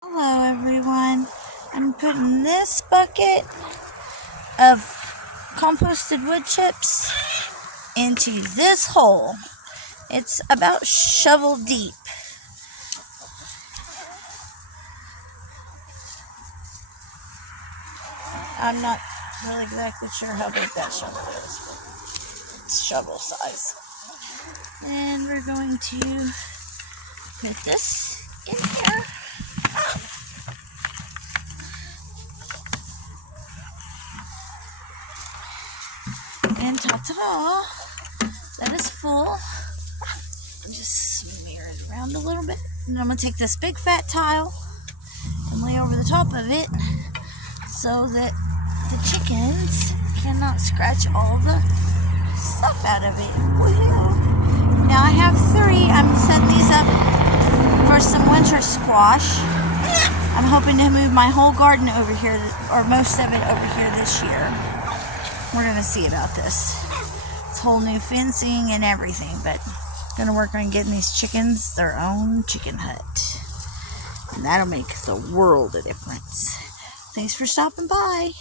Hello everyone. I'm putting this bucket of composted wood chips into this hole. It's about shovel deep. I'm not really exactly sure how big that shovel is, but it's shovel size. And we're going to put this in here. And ta-ta! That is full. Just smear it around a little bit. And I'm going to take this big fat tile and lay over the top of it so that the chickens cannot scratch all the stuff out of it. Woohoo! Now I have 3. I'm setting these up for some winter squash. I'm hoping to move my whole garden over here, or most of it over here this year. We're going to see about this. It's whole new fencing and everything, but going to work on getting these chickens their own chicken hut. And that'll make the world a difference. Thanks for stopping by.